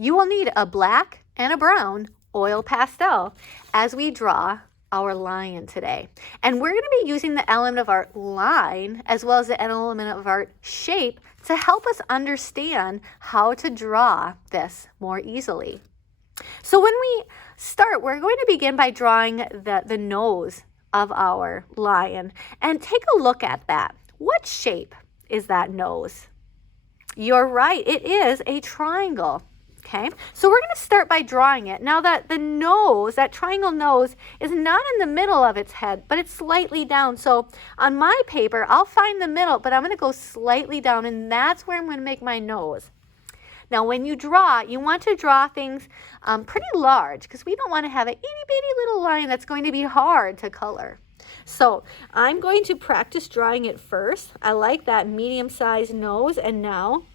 You will need a black and a brown oil pastel as we draw our lion today. And we're going to be using the element of art line as well as the element of art shape to help us understand how to draw this more easily. So when we start, we're going to begin by drawing the nose of our lion. And take a look at that. What shape is that nose? You're right, it is a triangle. Okay, so we're going to start by drawing it. Now that the nose, that triangle nose, is not in the middle of its head, but it's slightly down. So on my paper, I'll find the middle, but I'm going to go slightly down, and that's where I'm going to make my nose. Now when you draw, you want to draw things pretty large because we don't want to have an itty bitty little line that's going to be hard to color. So I'm going to practice drawing it first. I like that medium-sized nose, and now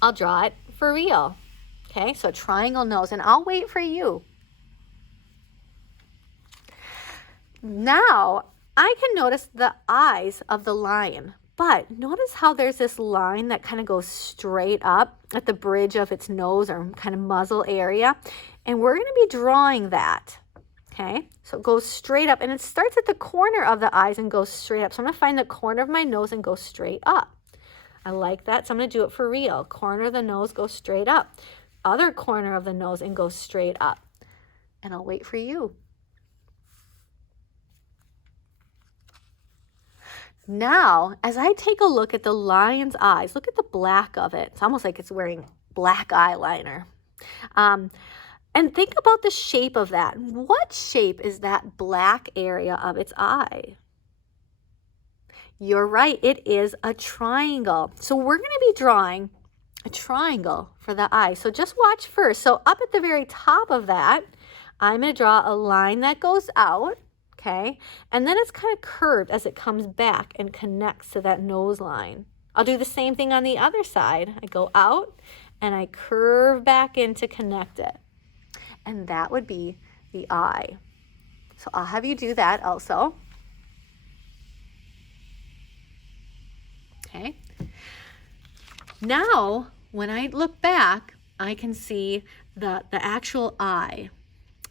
I'll draw it for real. Okay, so triangle nose, and I'll wait for you. Now I can notice the eyes of the lion, but notice how there's this line that kind of goes straight up at the bridge of its nose or kind of muzzle area, and we're going to be drawing that. Okay, so it goes straight up, and it starts at the corner of the eyes and goes straight up. So I'm going to find the corner of my nose and go straight up. I like that, so I'm going to do it for real. Corner of the nose, go straight up. Other corner of the nose and go straight up. And I'll wait for you. Now, as I take a look at the lion's eyes, look at the black of it. It's almost like it's wearing black eyeliner. And think about the shape of that. What shape is that black area of its eye? You're right, it is a triangle. So we're going to be drawing a triangle for the eye. So just watch first. So up at the very top of that, I'm going to draw a line that goes out, okay? And then it's kind of curved as it comes back and connects to that nose line. I'll do the same thing on the other side. I go out and I curve back in to connect it. And that would be the eye. So I'll have you do that also. Okay. Now, when I look back, I can see the actual eye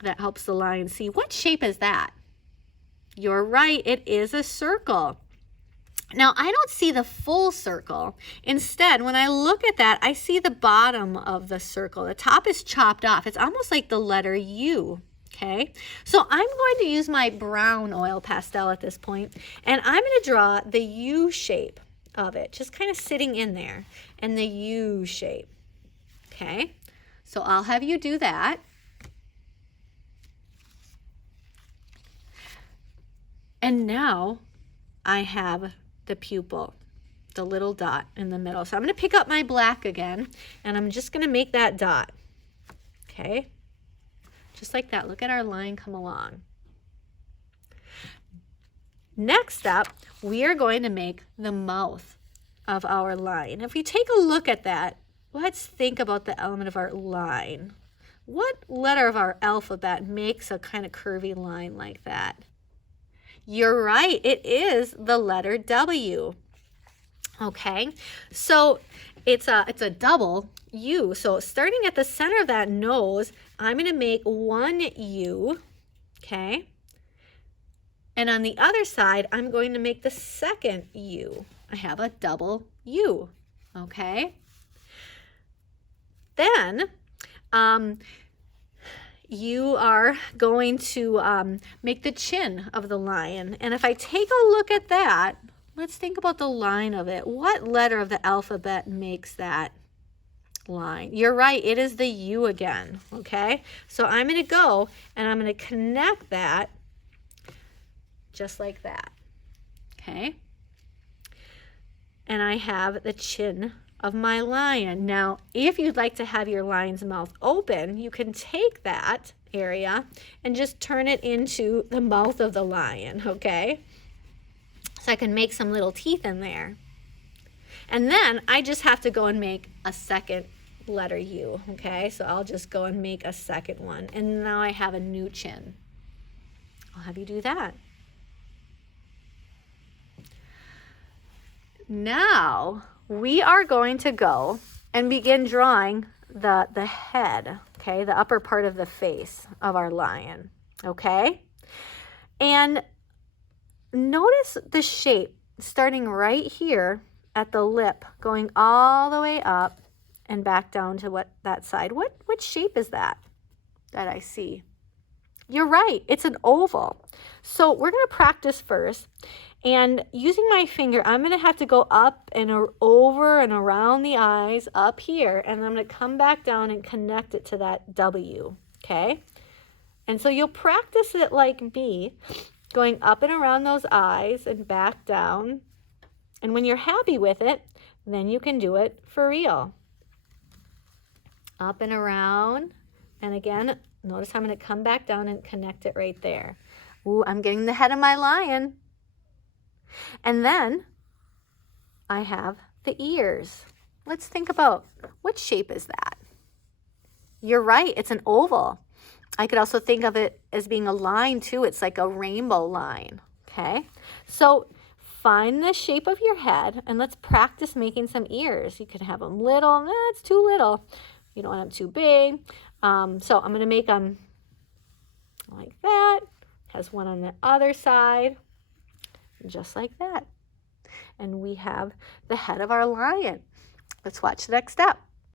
that helps the lion see. What shape is that? You're right, it is a circle. Now, I don't see the full circle. Instead, when I look at that, I see the bottom of the circle. The top is chopped off. It's almost like the letter U. Okay, so I'm going to use my brown oil pastel at this point, and I'm going to draw the U shape of it, just kind of sitting in there, and the U shape. Okay, so I'll have you do that. And now I have the pupil, the little dot in the middle. So I'm going to pick up my black again, and I'm just going to make that dot. Okay, just like that. Look at our line come along. Next up, we are going to make the mouth of our line. If we take a look at that, let's think about the element of our line. What letter of our alphabet makes a kind of curvy line like that? You're right, it is the letter W. Okay, so it's a double U. So starting at the center of that nose, I'm going to make one U, okay? And on the other side, I'm going to make the second U. I have a double U, okay? Then you are going to make the chin of the lion. And if I take a look at that, let's think about the line of it. What letter of the alphabet makes that line? You're right, it is the U again, okay? So I'm going to go and I'm going to connect that just like that, okay? And I have the chin of my lion. Now, if you'd like to have your lion's mouth open, you can take that area and just turn it into the mouth of the lion, okay? So I can make some little teeth in there. And then I just have to go and make a second letter U, okay? So I'll just go and make a second one. And now I have a new chin. I'll have you do that. Now we are going to go and begin drawing the head, okay, the upper part of the face of our lion, okay? And notice the shape starting right here at the lip, going all the way up and back down to that side. What shape is that I see? You're right, it's an oval. So we're going to practice first. And using my finger, I'm going to have to go up and over and around the eyes up here. And I'm going to come back down and connect it to that W, okay? And so you'll practice it like me, going up and around those eyes and back down. And when you're happy with it, then you can do it for real. Up and around. And again, notice I'm going to come back down and connect it right there. Ooh, I'm getting the head of my lion. And then I have the ears. Let's think about, what shape is that? You're right, it's an oval. I could also think of it as being a line too. It's like a rainbow line, okay? So find the shape of your head and let's practice making some ears. You could have them little, it's too little. You don't want them too big. So I'm gonna make them like that. Has one on the other side. Just like that. And we have the head of our lion. Let's watch the next step.